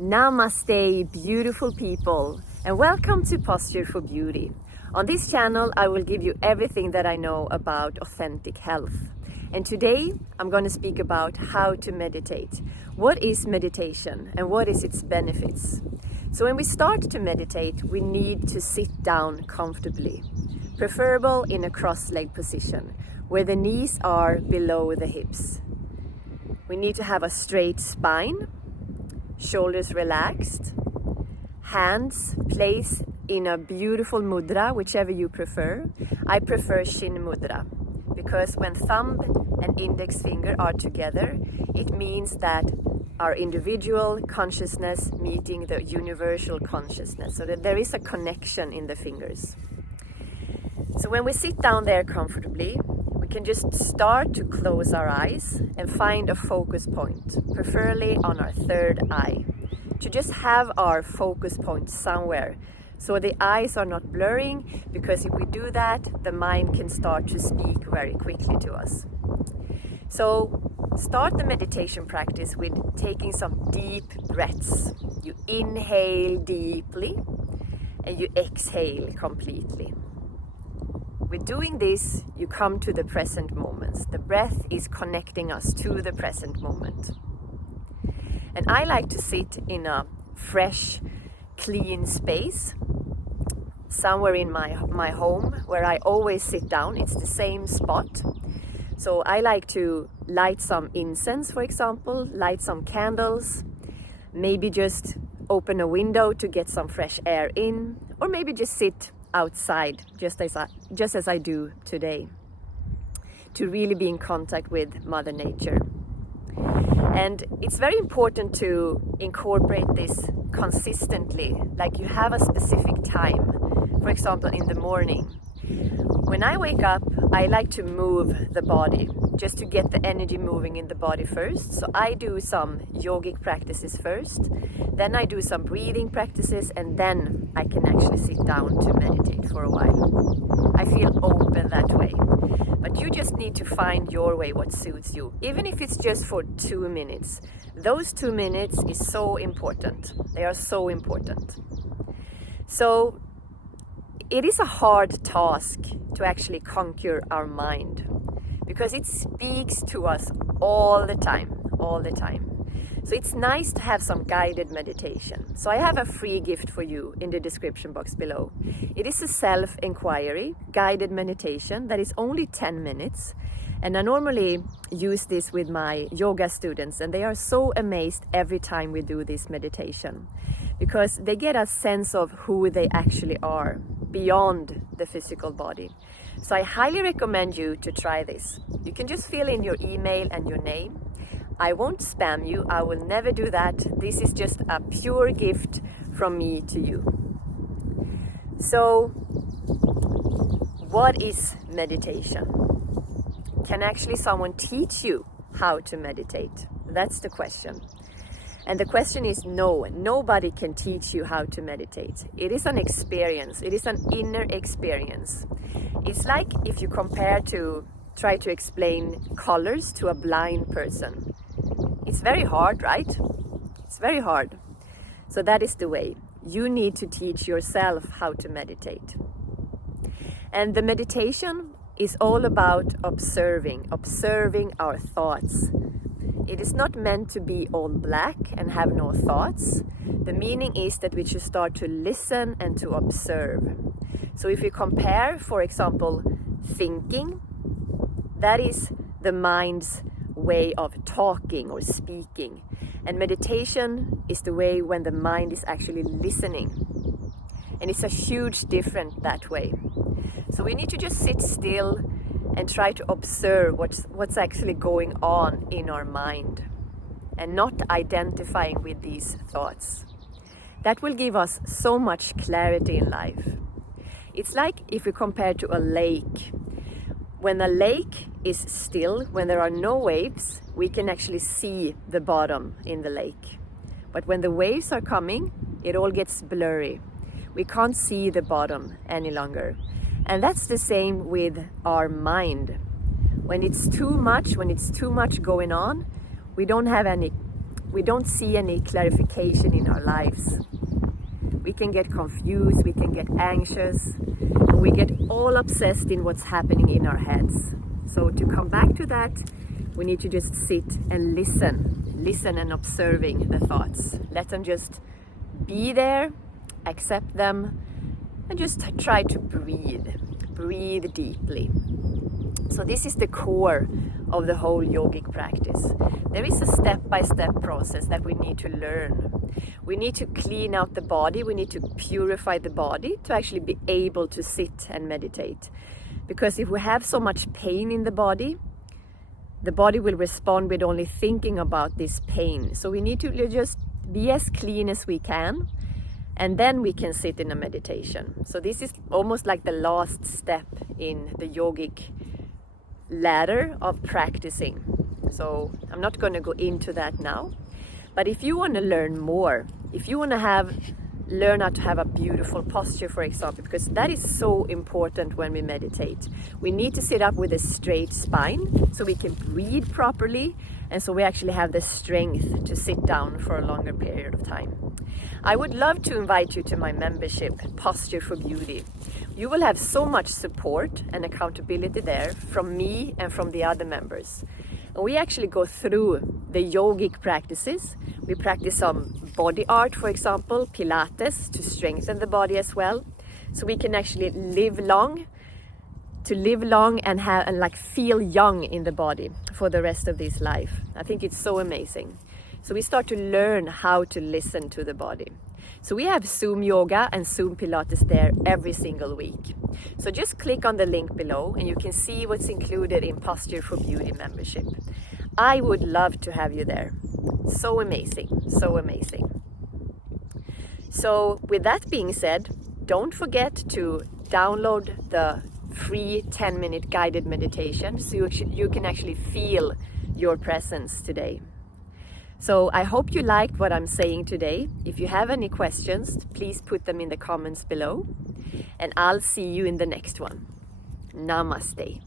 Namaste, beautiful people, and welcome to Posture for Beauty. On this channel, I will give you everything that I know about authentic health. And today, I'm going to speak about how to meditate. What is meditation and what is its benefits? So when we start to meditate, we need to sit down comfortably, preferable in a cross-legged position, where the knees are below the hips. We need to have a straight spine, shoulders relaxed, hands placed in a beautiful mudra, whichever you prefer. I prefer Shin Mudra because when thumb and index finger are together, it means that our individual consciousness meeting the universal consciousness, so that there is a connection in the fingers. So when we sit down there comfortably, we can just start to close our eyes and find a focus point, preferably on our third eye, to just have our focus point somewhere so the eyes are not blurring, because if we do that, the mind can start to speak very quickly to us. So start the meditation practice with taking some deep breaths. You inhale deeply and you exhale completely. With doing this, you come to the present moments. The breath is connecting us to the present moment. And I like to sit in a fresh, clean space, somewhere in my home where I always sit down. It's the same spot. So I like to light some incense, for example, light some candles, maybe just open a window to get some fresh air in, or maybe just sit outside, just as I do today, to really be in contact with Mother Nature. And it's very important to incorporate this consistently, like you have a specific time. For example, in the morning. When I wake up, I like to move the body, just to get the energy moving in the body first. So I do some yogic practices first, then I do some breathing practices, and then I can actually sit down to meditate for a while. I feel open that way. But you just need to find your way, what suits you. Even if it's just for 2 minutes. Those 2 minutes is so important. They are so important. So it is a hard task to actually conquer our mind, because it speaks to us all the time. So it's nice to have some guided meditation. So I have a free gift for you in the description box below. It is a self-inquiry guided meditation that is only 10 minutes. And I normally use this with my yoga students, and they are so amazed every time we do this meditation, because they get a sense of who they actually are beyond the physical body. So I highly recommend you to try this. You can just fill in your email and your name. I won't spam you, I will never do that. This is just a pure gift from me to you. So, what is meditation? Can actually someone teach you how to meditate? That's the question. And the question is no, nobody can teach you how to meditate. It is an experience, it is an inner experience. It's like if you try to explain colors to a blind person. It's very hard, right? It's very hard. So that is the way. You need to teach yourself how to meditate. And the meditation is all about observing our thoughts. It is not meant to be all black and have no thoughts. The meaning is that we should start to listen and to observe. So if we compare, for example, thinking, that is the mind's way of talking or speaking. And meditation is the way when the mind is actually listening. And it's a huge difference that way. So we need to just sit still and try to observe what's actually going on in our mind, and not identifying with these thoughts. That will give us so much clarity in life. It's like if we compare to a lake. When a lake is still, when there are no waves, we can actually see the bottom in the lake. But when the waves are coming, it all gets blurry. We can't see the bottom any longer. And that's the same with our mind. When it's too much going on, we don't have any we don't see any clarification in our lives. We can get confused, we can get anxious, and we get all obsessed in what's happening in our heads. So to come back to that, we need to just sit and listen and observing the thoughts. Let them just be there, accept them, and just try to breathe deeply. So this is the core of the whole yogic practice. There is a step-by-step process that we need to learn. We need to clean out the body, we need to purify the body to actually be able to sit and meditate. Because if we have so much pain in the body will respond with only thinking about this pain. So we need to just be as clean as we can, and then we can sit in a meditation. So this is almost like the last step in the yogic ladder of practicing. So I'm not going to go into that now. But if you want to learn more, if you want to learn how to have a beautiful posture, for example, because that is so important when we meditate. We need to sit up with a straight spine so we can breathe properly, and so we actually have the strength to sit down for a longer period of time. I would love to invite you to my membership, Posture for Beauty. You will have so much support and accountability there from me and from the other members. And we actually go through the yogic practices. We practice some body art, for example, Pilates, to strengthen the body as well. So we can actually live long and feel young in the body for the rest of this life. I think it's so amazing. So we start to learn how to listen to the body. So we have Zoom yoga and Zoom Pilates there every single week. So just click on the link below and you can see what's included in Posture for Beauty membership. I would love to have you there. So amazing, so amazing. So with that being said, don't forget to download the free 10-minute guided meditation so you can actually feel your presence today. So I hope you liked what I'm saying today. If you have any questions, please put them in the comments below. And I'll see you in the next one. Namaste.